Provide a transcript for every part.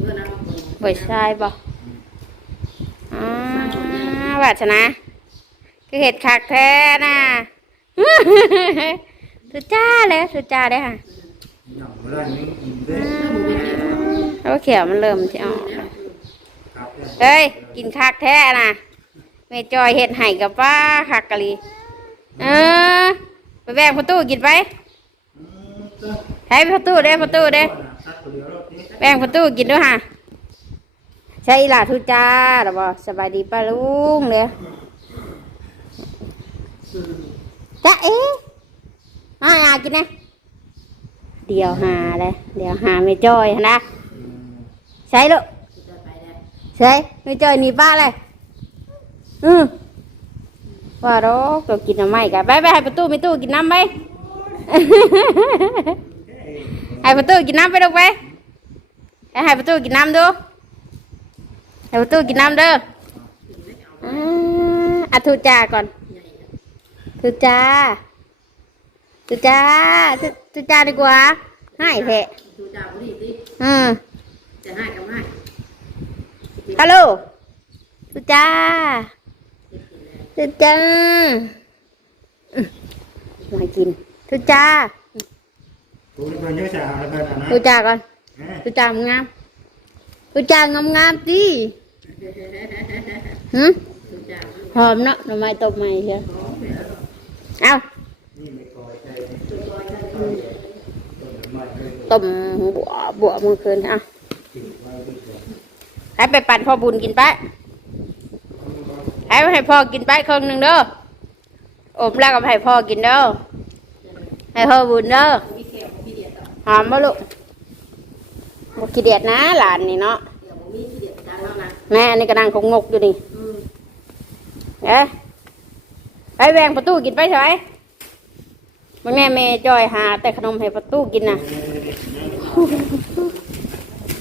เมื่อนั้นคนบ่ใช่บ่อ่าวัชนะ คือเห็ดคักแท้น่ะสุจ้าเลยสุจ้าเลยค่ะเองนี้กินได้แล้วเขียวมันเริ่มจะออกเฮ้ย กินคักแท้น่ะแม่จอยเห็ดไห่กับป้าคักกะลีเออไปแบ่งประตูกินไปให้ประตูเด้ประตูเด้ สักตัวเดียวรอบนี้งประตูกินด้วยฮะใช่หล่ะทุจ้าหรอบ่สบายดีป้าลุงเด้อจ้าเอ๊ะอ่าอยากกินนะเดี๋ยวหาเลยเดี๋ยวหาไม่จอยนะใช่ลูกจะใช่ไม่จอยหนีป้าเลยอืมว่าดอกเรากินน้ำไม่กันไปไปให้ประตูไม่ตู้กินน้ำไป ให้ประตูกินน้ำไปลูกไป ให้ให้ประตูกินน้ำดูให้ประตูกินน้ำเด้ออ่าอะทุจาก่อนทุจ้าทุจ้าทุจ้าดีกว่าให้เถอะดูจาบุรีสิอืมจะให้กับให้ฮัลโหลทุจ้าทุจ้ามากินทุจ้าตัวนี้เป็นเยอะจ้าอะไรเป็นอันนั้นทุจ้าก่อน เอ๊ะทุจ้างามทุจ้างามงามๆดิหืมดูจ่าหอมเนาะหน่อไม้ตบใหม่เชียวเอานี่ไม่ก่อใจต้มบัวบัวมือคืนเอาให้ไปปั่นพ่อบุญกินไปให้ให้พ่อกินไปครึ่งหนึ่งเด้ออมแล้วก็ให้พ่อกินเด้อให้พ่อบุญเด้อมีแขกมีเดียดต่อหอมบ่ลูก บกขี้เดียดนะหลานนี่เนาะเดี๋ยวมีที่เดียดจานแล้วนะแม่อันนี้กระดังคงงกอยู่นี่อืมเอ๊ะไปแบ่งประตูกินไปใช่ไหมบางแน่แม่จอยหา แต่ขนมให้ประตูกินนะ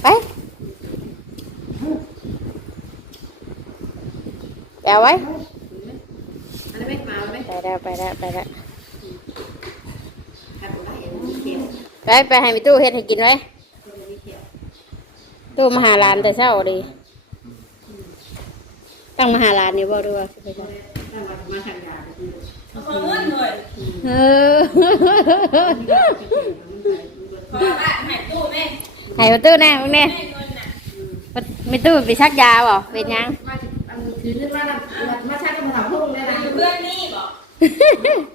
ไปแปลไว้อันนี้ไม่มาไหมไปแล้วไปแล้วไปแล้วใครบอกว่าเห็นมีแขกไปไปให้มีตู้เฮ็ดให้กินไว้คนมีแขก ตู้มาหาหลานแต่เช้าดีตั้งมาหาหลานนี่บ่ด้วยไปจ้ะถ้ามามาทางยาก็คือเออให้ประตูแน่พวกแน่มีตู้ไปชักยาบ่เป็นหยังมาถือนึกว่ามาชักมาถามพวกนี้นะเพื่อนนี่บอกเพื่อนนี่มี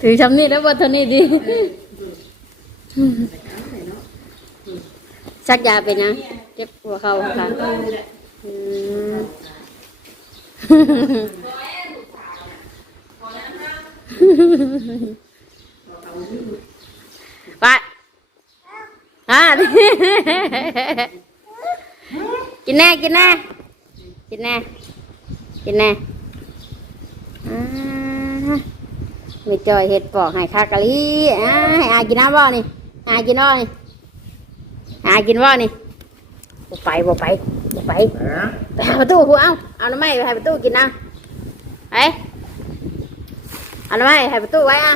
ถือชำนี่แล้วบ่เท่านี้ดิชักยาเป็นหยังเจ็บหัวเข่าค่ะเออนี่แหละอืมไปอ่ากินแน่กินแน่กินแน่ กินแน่อ่าไม่จอยเห็ดปอกให้คากะลีอ่าให้อากินน้ำบ่นี่อากินบ่นี่อากินบ่นี่บ่ไปบ่ไปบ่ไปไปหาประตูกูเอาเอาน้ำไม้ไปให้ประตูกินนะไปเอาน้ำไม้ให้ประตูไว้อะ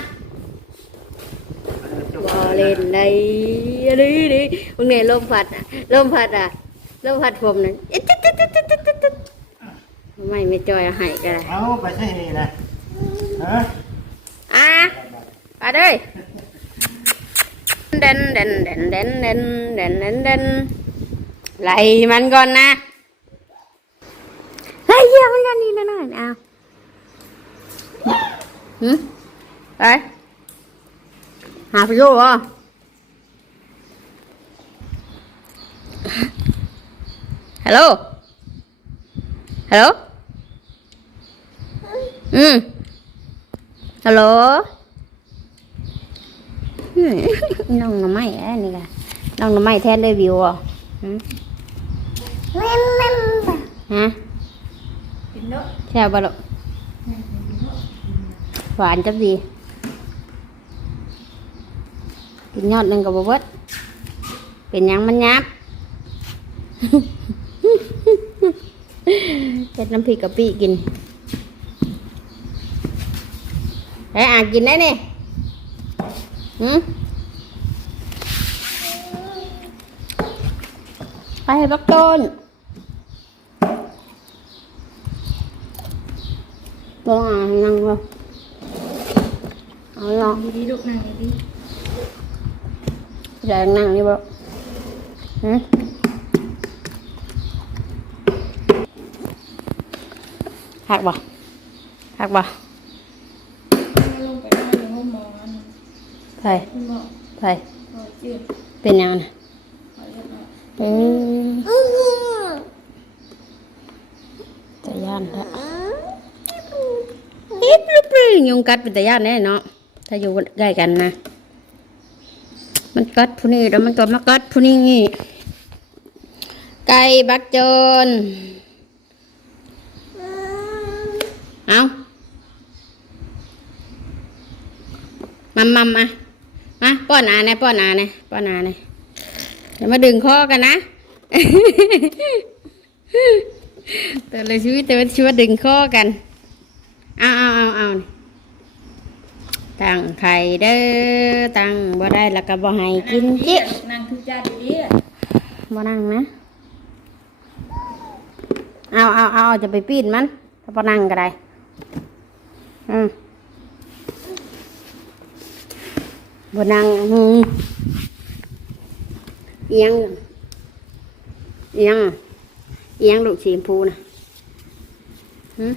บอเล่นในอะไรนี่มึงเนี่ยลมพัดอะลมพัดอะลมพัดผมนั่น ไม้ไม่จอยเอาให้ก็ได้เอาไปใช่นี่นะฮะอะไปเลยเด่นเด่นเด่นเด่นเด่นเด่นเด่นเด่นไล่มันก่อนนะไล่เหยียบมันก่อนนี่นะหน่อยเอาหืมไปหาไปโย่เหรอฮัลโหลฮัลโหล อืมฮัลโหลอืมน้องหน่อไม้อะนี่ค่ะน้องหน่อไม้แทนได้วิวอะหืมฮะแช่บบ่ลูกหวานจับดีกินยอดหนึ่งกับบ่เบิดเป็นหยังมันยับเฮ็ดน้ำพริกกะปิกิน ไอ้อ่านกินได้นี่หืมไปบักต้นตัวอ่างนั่งเลยเอาลองดีๆลูกนั่งดีจะนั่งนี่บ่หืมหักบ่หักบ่ ๆลงไปนอนในห้องหมอน ใส่คุณหมอใส่ขอจืดเป็นยังไงขอเรียบร้อยเออแต่ย่านละอิบลุบลุยุงกัดเป็นแต่ย่านแน่เนาะถ้าอยู่ใกล้กันนะ มันกัดผู้นี้แล้วมันก็มากัดผู้นี้ ไก่บักจนเอามัมมัมอะ มาป้อนอาเนี่ยป้อนอาเนี่ยป้อนอาเนี่ยอย่ามาดึงคอกันนะแต่เลยชีวิตแต่ว่าชีวิตดึงคอกันเอาเอาเอาเอาตั้งไข่เด้อตั้งบ่ได้แล้วก็บ่ให้กินจินั่งทุกจ้าดีบ่นั่งนะเอาเอาเอาจะไปปีนมันถ้าบ่นั่งก็ได้อืม บนังอืมเอียงเอียงเอียงลูกสีชมพูนะหืม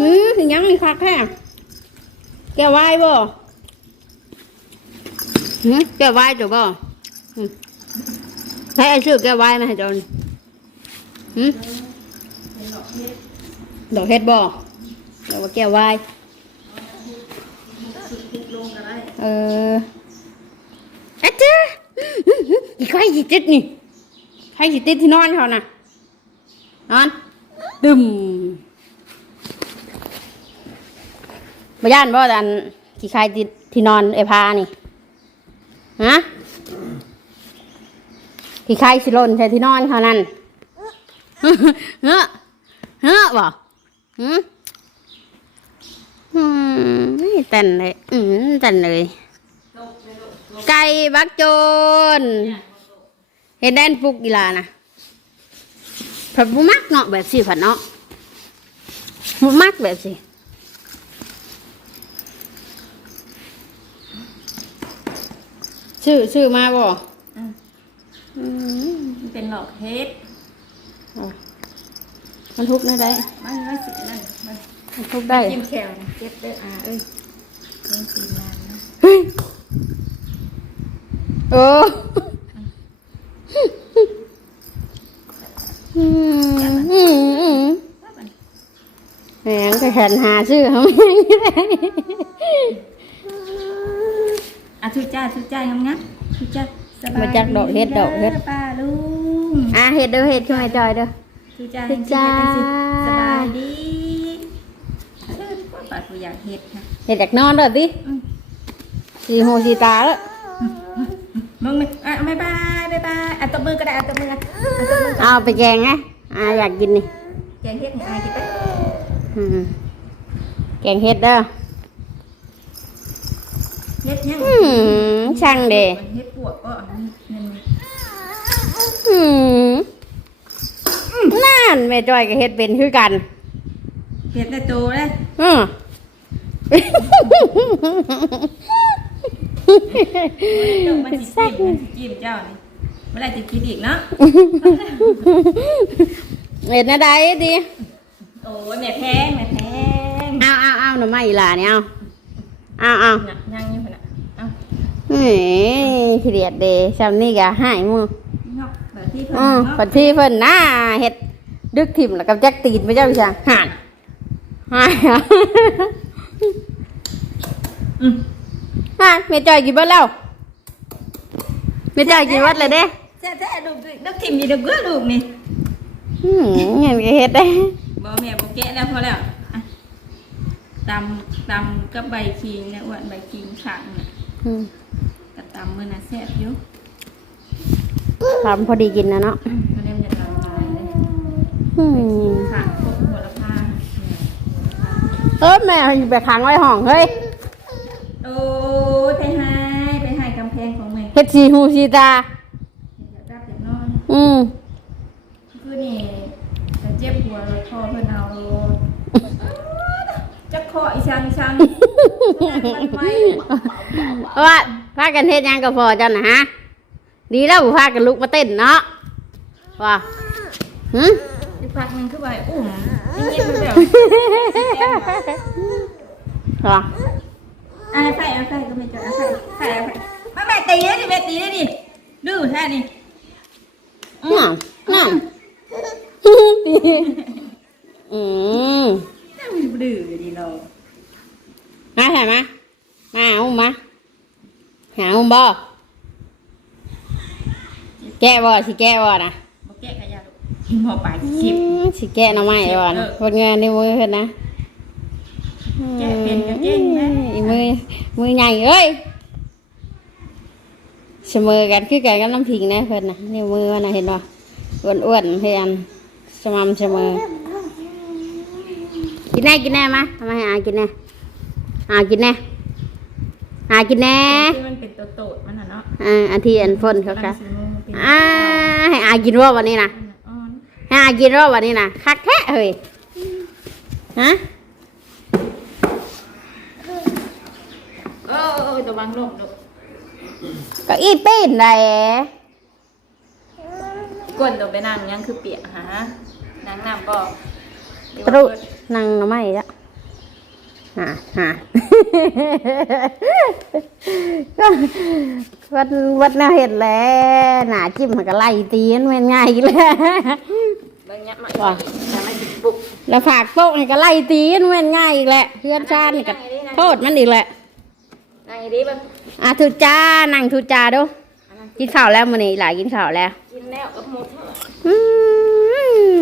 หืมถึงยังมีคักแท้แกวายบ่หืมแกวายจ้ะบ่ใช้ไอ้ชื่อแกวายมาให้จอน หืดอกเฮ็ดบ่ดอกว่าแกวายๆลงกันได้เอออาจารย์ใครสิติดนี่ ใครสิติดที่นอนเขาน่ะ นอนดึมบ่ย่านบ่ดันขี้ใครติดที่นอนไอ้พานี่ ฮะขี้ใครสิล่นใส่ที่นอนเขานั่น เฮ้อเฮ้อบ่หืมอืมต้นเลย อืมต้นเลย ไก่บักโจนเห็นแดนปุกกีฬานะผัดบุมักเนาะแบบสิผัดเนาะบุมักแบบสิชื่อชื่อมาบ่อืมมันเป็นหลอกเฮ็ด มันทุกข์ได้ได้มันไม่สินั่นมันมันทุกข์ได้จิ้มแขวนะเจ็บเด้ออ่าเอ้ยเลี้ยงตีนนานนะโอ้อืมอืมอืมแหมก็แขนหาชื่อเขาไม่ได้อะทุกจ้าทุกจ้ายังงั้นทุกจ้าสบายมาจากดอกเฮ็ดดอกเฮ็ดป้าลุง อะเห็ดเด้อเห็ดช่วยจอยเด้อทุกจ้าทุกจ้าให้สิสบายดีเออป้ากูอยากเฮ็ดค่ะเห็ดอยากนอนเด้อติอืมสีหูสีตาแล้วมึงไม่อะบ๊ายบายบ๊ายบายอะตบมือก็ได้อะตบมืออะอะตบมือเอาไปแกงไงอะอยากกินนี่แกงเฮ็ดให้อายกินไปอืมแกงเห็ดเด้อเฮ็ดยังอืมช่างเด้เฮ็ดปวกก็นี่นั่ นอืมนั่นแม่จอยก็เห็ดเป็นคือกันเฮ็ดได้โตเลยอืมเดี๋ยวมันสิจิ้มมันสิจิ้มเจ้านี่เมื่อไหรจะกินอีกเนาะเห็ดนะได้ดิโอ้ยแม่แพงแม่แพงเอาเอาเอาหน่อไม้อีหลาเนี่ยเอาเอาเอาน่ะนั่งอยู่พุ่นน่ะเอ้า เฮ้ยขี้เดียดเดชำนี่ก็หายมือ อืมเนาะคนที่เพิ่นหน้าเห็ดดึกถิ่มแล้วกับแจ็คตีนไปเจ้าพี่ช่างห่านห่านอืมห่านเมจอยกินเบิดแล้วเมจอยกินเบิดเลยเด้แท้ๆลูกลูกทิมนี่เด้อเกือลูกนี่อืมเห็นก็เฮ็ดได้บ่แม่บ่แกะแล้วพอแล้วอะตำตำกับใบขิงเนี่ยอ้วนใบขิงขังเนี่ยอืมกับตำมื้อน่ะแซ่บอยู่ ทำพอดีกินนะเนาะอืมอันนี้มันจะละลายเลยมค่ะพวกหัวละพาเออแม่อยู่ไปขังไว้ห้องเฮ้ยโอ้ยไปให้ไปให้กำแพงของแม่เฮ็ดสีหูสีตา เดี๋ยวกลับเดี๋ยวนอนอืมคือนี่จะเจ็บหัวเลยคอเพื่อนเอาจะคออีชังอีชังมันไม่ ว่าพากันเฮ็ดหยังก็พอจันนะฮะ ดีแล้วบ่พากันลุกมาเต้นเนาะว่าหึอีกพักหนึงคือไปอุ่มยิ่งๆแบบว่าอะไฟเอาไฟก็ไม่จอดเอาไฟไฟเอาไฟมาแม่ตีเลยดิแม่ตีเลยดิดื้อแท้นี่น่ะน่ะดีอืมน่ามีดื้อเลยดิเรามาใช่ไหมมาหาอุ้มมาหาอุ้มบ่ แก้บ่สิแก้บ่นะบอกแกะขยะลูกหมอปลายคลิปสิแก้หน่อไม้บ่นะผลงานในมือเพิ่นนะแกะเป็นก็เก่งนะอีมือมือใหญ่เอ้ยเสมอกันคือกันกับน้ำผิงนะเพิ่นนะนิ้วมือมันนะเห็นบ่อ้วนๆเพื่อนสม่ำเสมอ กินแน่กินแน่มาทำไมให้อากินแน่อากินแน่อากินแน่ที่มันเป็นตัวโตดมันน่ะเนาะอ่าอันที่อันพ่นเขาค่ะมันสีม่วงเป็น อ่าให้อากินรอบวันนี้นะอ่อนให้อากินรอบวันนี้นะคักแท้เฮ้ยฮะเออเออตัวบังลมลูกก็อีปีนได้ก้นตัวไปนั่งยังคือเปียกฮะนั่งน้ำบ่ตรุนั่งน่อไม้ละ ฮะฮะก็วัดวัดแนวเห็ดแหล้วหนาจิ้มมันก็ไล่ตีนมันง่ายอีกแล้วเบิ่งยัดมาว่าแต่ไม่ติดปุกแล้วฝากโป๊กมันก็ไล่ตีนมันง่ายอีกแหละเพื่อนชาตินี่ก็โทษมันอีกแหละนั่งดีเบิ่งอะทุจ้านั่งทุจ้าดูกินข้าวแล้วมื้อนี้หลายกินข้าวแล้วกินแล้วกับหมดเถอะอื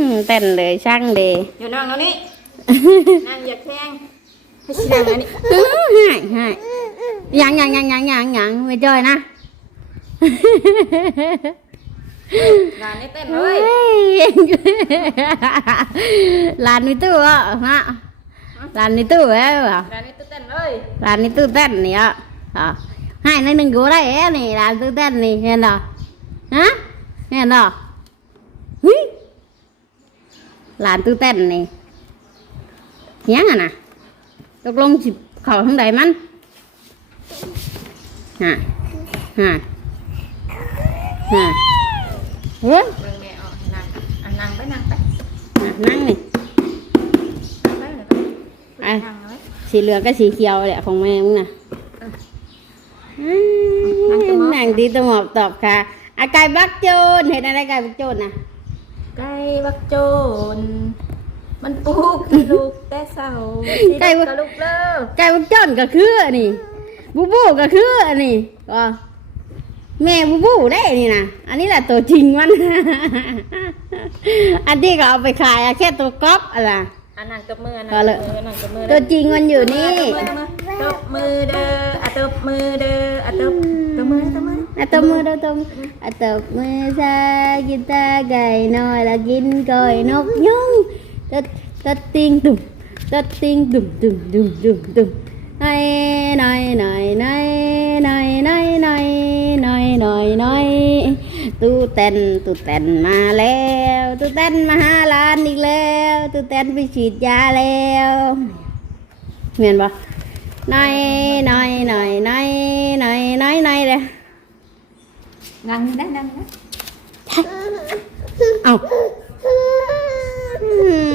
มเต้นเลยช่างเดเดี๋ยวนั่งตรงนี้นั่งอย่าแข้ง ให้ชินั่งอันนี้ให้ให้ยังยังยังยังยังยังไม่จ้อยนะงานนี้เต้นเลเฮ้ยยลานมีตู้อะฮะลานมีตู้เอ้ยเหรองานนี้เต้นเลยลานมีตู้เต้นนี่อะอะให้ในหนึ่งกูได้เอ้นี่ลานตู้เต้นนี่เห็นเหรอฮะเห็นเหรอเฮ้ยลานตู้เต้นนี่ยังอะนะ ตกลงสิเขาทางใดมันฮะฮะฮะเฮ้ยเบิ่งแม่ออกนั่งอันนั่งไปนั่งไปอะนั่งนี่ไปเลยไปอะนั่งเลยสีเหลืองกับสีเขียวแหละของแม่มึงน่ะนั่งตะหมอบนั่งดีตะหมอบตอบค่ะอาไก่บักโจนเห็นอะไรไก่บักโจนนะไก่บักโจน มันปลูกที่ลูกแต่เศร้าที่เด็กก็ลูกเลิกไก่บักโจนก็คืออันนี่บูบูก็คืออันนี้ก็แม่บูบูได้นี่นะอันนี้แหละตัวจริงมัน อันที่ก็เอาไปขายอะแค่ตัวก๊อปอะไร อันนั่งตบมืออันเอานั่งเลยตบมือนั่งตบมือตัวจริงมันอยู่นี่ตบมือเด้ออะตบมือเด้ออะตบตบมือตบมืออะตบมือตบมืออะตบมือซากินตาไก่น้อยแล้วกินก้อยนกยุง ตัดตัดติงตุ่มตัดติงตุ่มตุ่มตุ่มตุ่มตุ่มหน่อยหน่อยหน่อยหน่อยหน่อยหน่อยหน่อยหน่อยห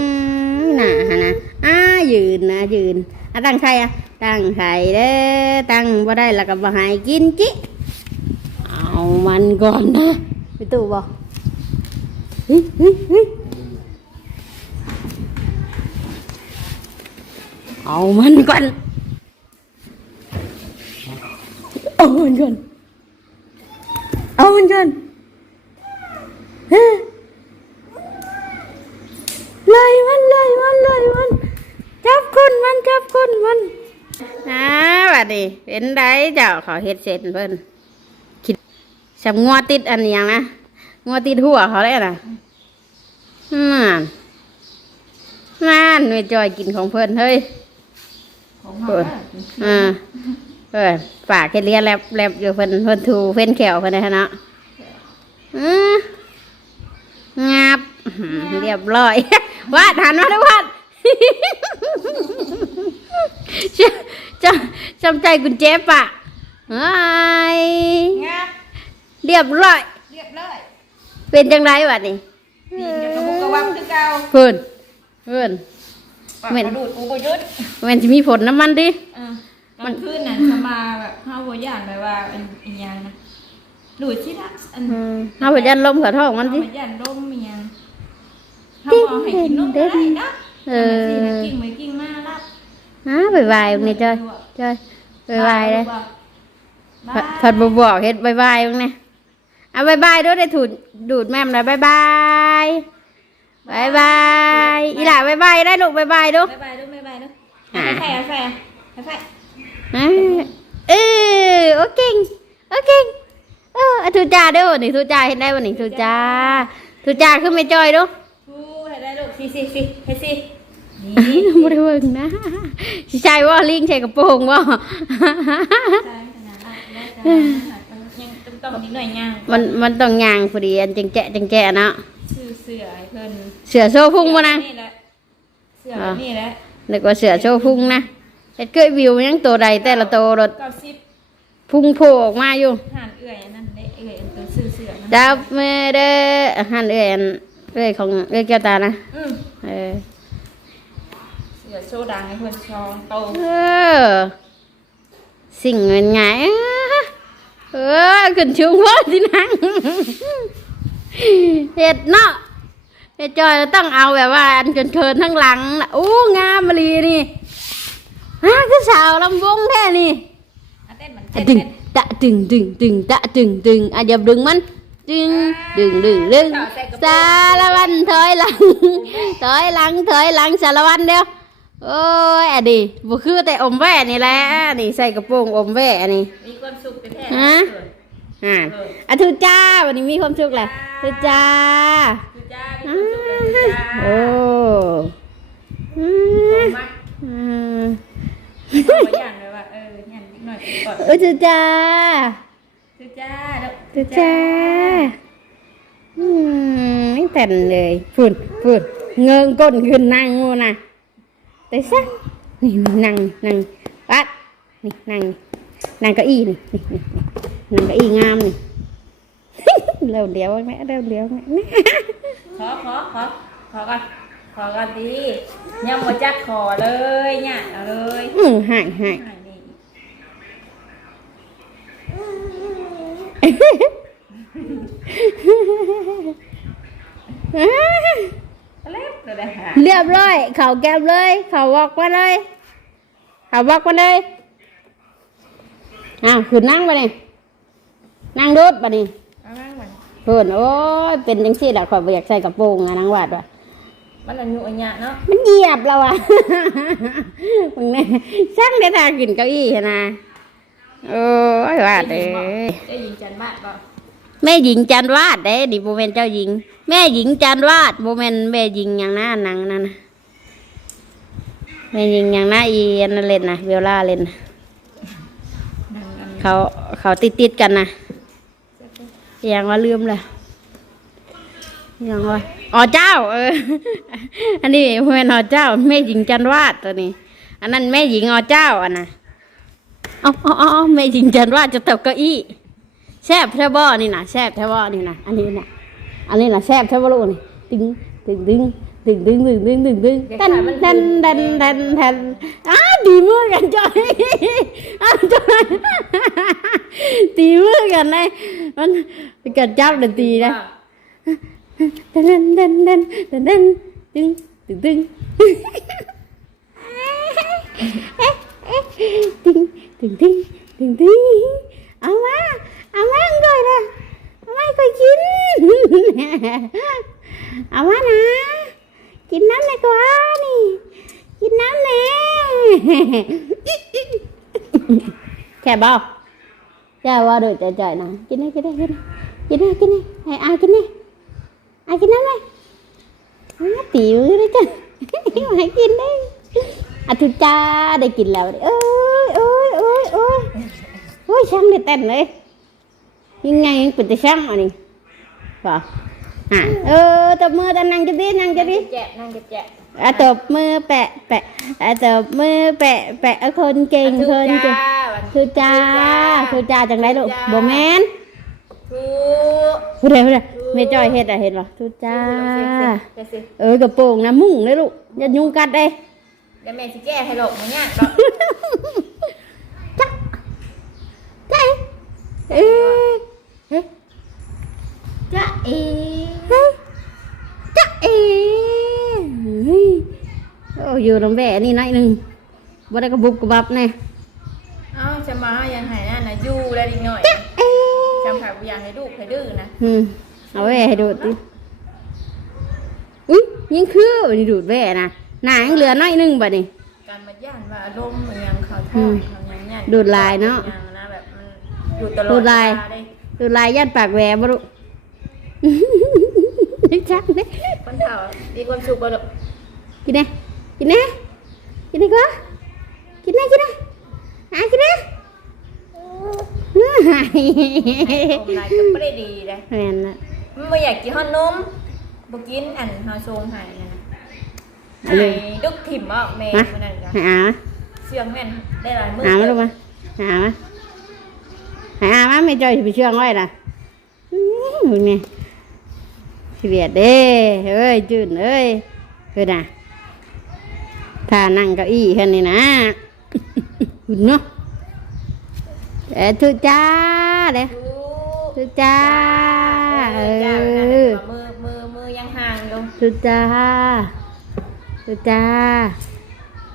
น่ะฮะนะอ้ายืนนะยืนอ่ะตั้งไข่อ่ะตั้งไข่เด้อตั้งบ่ได้แล้วก็บ่หายกินจิเอามันก่อนนะไปตู่บ่ฮึฮึฮึเอามันก่อนเอามันก่อนเอามันก่อน เป็นไดเจ้าเขาเฮ็ดเสร็จเพิ่นคิดสำงัวติดอันนี้ยังนะงัวติดหัวเขาเลยนะนั่นแม่จอยกินของเพิ่นเฮ้ยของเขาเปิดอะอ่าเออฝากให้เรียนแลบแลบอยู่เพิ่นเพิ่นถูเพิ่นแขวเพิ่นนะเนาะอืองับอื้อหือเรียบร้อยวาดหันมาด้วยวาด จะจะจำใจกุญแจปะไอ้ยงับเรียบร้อย เรียบร้อยเป็นจังไรวะนี่ปีนกับกระบุกกระวังคือเก่าเพิ่นเพิ่นปากเหม็นกระดูดกูบ่หยุดมันจะมีผลน้ำมันดิเออกลางคืนน่ะจะมาแบบเฮาบ่ย่านแบบว่าอันอีหยังนะดูดสิละอันอืมเอาไปยันลมเขาท้องมันดิเฮาบ่ย่านลมอีหยังเฮาเอาให้กินนมก็ได้นะเออทำไมสินะกิ้งไปกิ้งมารับ ฮะบายบายตรงนี้จ้อยจ้อยบายบายเลยบายผัดบบอกเฮ็ดบายบายตรงนี้เอาบายบายด้วยได้ถูดดูดแม่มเลยบายบายบายบายอีหล่าบายบายได้ลูกบายบายดูบายบายด้วยบายบายด้วยอ่าให้ไฟให้ไฟให้ไฟอ่าเออโอเคโอเคเออเอาทูจ่าเด้อนี่ทูจ่าเห็นได้บ่นี่ทูจ่าทูจ่าขึ้นไม่จอยดูทูให้ได้ลูกสิสิสิให้สินี่ บ่ได้เบิ่งนะสิใช่ว่าลิงใส่กระโปรงบ่ใช่ขนาดนั้นแล้วจะยังต้องนิดหน่อยย่างมันมันต้องย่างพอดีอันจังแจะจังแจะเนาะชื่อเสือให้เพิ่นเสือโซพุ่งบ่นะนี่แหละเสือแบบนี่แหละนึกว่าเสือโซพุ่งนะเฮ็ดเกยวิวยังตัวใดแต่ละตัวรถเก้าสิบพุ่งโผล่ออกมาอยู่ห่านเอื่อยอันนั้นเด้เอื่อยอันตัวชื่อเสือนั่นจับมือเด้อหันเอ้ยอันเอ้ยของเอ้ยแก้วตานะอืมเออ เสือโซดังให้เพิ่นชองโตเออสิ่งเงินไงเออขึ้นชุงพ่อสินังเห็ดเนาะเฮ็ดจอยต้องเอาแบบว่าอันเกินเคินทั้งหลังน่ะอู้งามมะลีนี่ฮะคือสาวลำวงแท้นี่อะเต้นเหมือนอะเต้นตึงตะตึงตึงตึงตะตึงตึงอะอย่าดึงมันดึงดึงดึงดึงสารวันถอยหลังถอยหลังถอยหลังสารวันเดียว โอ้ยอะดิบ่คือแต่อมแว่นี่แหละนี่ใส่กระโปรงอมแว่นี่มีความสุขแท้ฮะอ่าอะทุจ้าวันนี้มีความสุขแหละทุจ้าคือจ้ามีความสุขเลยจ้าโอ้อืโอ้มมักอืมเอาไว้อย่างเลยว่าเออย่างนิดหน่อยก่อนโอ้ทุจ้าคือจ้าแล้วทุจ้าอืมไม่แต่นเลยฝุ่นฝุ่นเงิงก้นขึ้นนั่งงูนะ tới sát này mình nằng nằng bắt này nằng nằng cái y này, này, nằng cái y ngam này. Lầu đéo mẹ đâu đéo mẹ. Khó khó khó. Khó con. Khó con đi. Nhâm mà chắc khó เลย nha rồi ừ, hại hại. Ah! อขอขอกันขอกันดียังบ่จักขอเลยเนี่ยเอาเลยอืมหายหายหายนี่เล็บเลยนะฮะเรียบร้อย เขาแก้มเลย เขาบอกมาเลย เขาบอกมาเลยอ้าวคือนั่งไปนี่นั่งรถไปนี่เอาบ้างมันเพื่อนโอ้ยเป็นจังซี่แหละข่อยบ่อยากใส่กระโปรงอะนางวาดว่ะมันอายุอันเนี้ยเนาะมันเหยียบเราอะ มึงเนี่ยช่างได้ทางกินเก้าอี้หั่นนะโอ้ยวาดเอ้ยได้ยินจันบ้านบ่ แม่หญิงจันวาดเด้ดิโบเมนเจ้าหญิง แม่หญิงจันวาดโบเมนแม่หญิงอย่างนั้นนางนั่นนะแม่หญิงอย่างนั้นอีอันนั้นเล่นนะเวลาเล่นน่ะนั่งกันเขาเขาติดติดๆกันนะอย่างว่าลืมเลยอย่างว่าอ๋อเจ้า เออ อันนี้เพื่อนอ๋อเจ้าแม่หญิงจันวาดตัวนี้ อันนั้นแม่หญิงอ๋อเจ้าอะนะเอาเอาเอาเอาแม่หญิงจันวาดจะตกเก้าอี้ แซบแทบ่นี่นะแซบแทบ่นี่นะอันนี้นะอันนี้นะแซบแทบ่ลูกนี่ตึงตึงตึงตึงตึงตึงตึงตึงตึงตันตันตันตันตันอ้าดีมือกันจอยอ้าวจอยตีมือกันเลยมันกัดจับเลยตีนะตันตันตันตันตันตึงตึงตึงตึงตึงตึงตึงตึงเอามา เอามาก่อนนะเอามาก่อนกินเอามานะ กินน้ำเลยกว่านี่ กินน้ำแน่แค่บอกแค่ว่าดูจ่อๆนะกินได้กินได้กินได้กินได้กินได้ให้อากินได้อากินน้ำไหมตีมือเลยจ้ะให้กินได้อาทุจ้าได้กินแล้วเอ้ยเอ้ยเอ้ยเอ้ยโอ้ยช่างได้เต้นเลย ยังไงยังเป็นแต่ช่างอันนี้ป่ะอะเออตบมือตะนั่งจะดินั่งจะดิแจะนั่งจะแจะอะตบมือแปะแปะอะตบมือแปะแปะเอาคนเก่งคนเก่งวันทุจ้าทุจ้าจังไรลูกบ่แม่นทูพูดเลยพูดเลยแม่จ้อยเฮ็ดอะเห็นป่ะทุจ้าเดี๋ยวสิเออกระโปรงนะมุ่งเลยลูกอย่ายุงกัดเลยเดี๋ยวแม่สิแก้ให้หลกมันยากดอกจ๊ะจ๊ะเอ๊ะเอ๊ะ จะเอเอ๊ะจ๊ะเอ๊ะเฮ้ยโอ้อยู่ลำแบ่นี่หน่อยหนึงบ่ได้กระบุบกระบับแน่เอ้าจะมายังไงนั่นนะอยู่แล้วอีกหน่อยเอ๊ะจำผักอยากให้ลูกให้ดื้อนะอืมเอาแหว่ให้ดูดดิอุ้ยยังคือนี่ดูดแหว่นะหนายังเหลือน้อยหนึงบัดนี้ การมาย่านว่าอารมณ์มันยังเขาท้องเขายังย่านดูดลายเนาะยังนะแบบมันอยู่ตลอดดูดลาย เวได้ ดูลายยัดปากแหวบ่ลูกนึกจักเด้คนเฒ่ามีความสุขบ่ลูกกินแน่กินแน่กินดีกว่ากินแน่กินแน่อะกินแน่โอ้นายก็ไม่ได้ดีเลยแม่นละมันไม่อยากกินฮอนนมบ่กินอันเฮาโซงให้นะนะเอาเลยให้ดุกถิ่มอะแม่มาคนนั้นก็หาเชื่องแม่นได้หลายมื้อหามาลูกมาหามา หามาไม่จอยสิไปเชื่องไว้น่ะอื้อมึงนี่สิเวียดเด้เอ้ยจืดเอ้ยคือน่ะถ้านั่งเก้าอี้แค่นี้นะหุ่นเนาะเอ้ทุจ้าเด้ดูทุจ้าเอจ้าอมือมือมือยังห่างอยู่ทุจ้าทุจ้า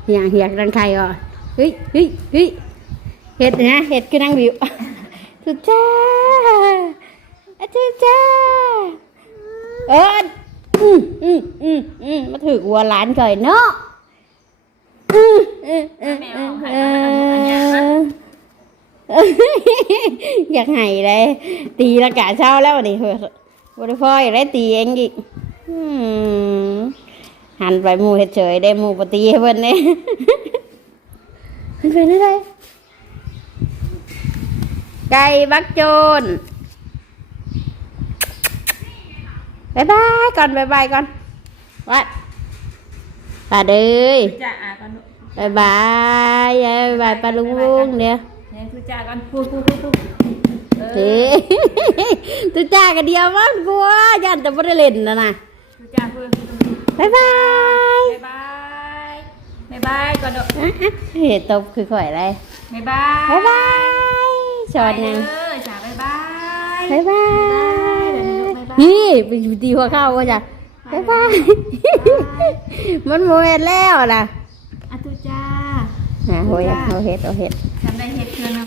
เหียงเหียกรังไข่ก่อนเฮ้ยเฮ้ยเฮ้ยเห็ดนะเห็ดคือนางวิว ทุจ้าอะทุจ้าเอออืมอืมอืมอืมมาถือวัวหลานก่อยเนาะอืมอืมอืมอืมเอออยากให้เลยตีละกะเช้าแล้วนี่เพื่อบริพ่ออยได้ตีเองอีกอืมหันไปมูเฉยได้มูปตีเพิ่นเนี่ยมันเป็นอะไร ไก่บักโจนบายบายก่อนบายบายก่อนวัดป่าเด้ยจะอะกันลูกบายบายยายบายบายปลาลุงลุงเดี๋ยวเนี่ยคือจ้ากันพูดพูดพูดพูดเอเฮ้อตัวจ้ากันเดียวมันกลัวยันแต่ไม่ได้เล่นนะนะคือจ้าพูดพูดพูดบายบายบ๊ายบายบ๊ายบายก่อนลูกอะอะเห็ดตบคือข่อยอะไรบ๊ายบายบายบาย สอนยังเออจ้าบ๊ายบายบายบายเดี๋ยวนี้ลูกบ๊ายบายนี่ไปตีหัวเข้าก็จ้ะบายบายมันโมเห็ดแล้วล่ะอะตุจ้าอะโหยเอาเห็ดเอาเห็ดทำได้เฮ็ดเพื่อนนะ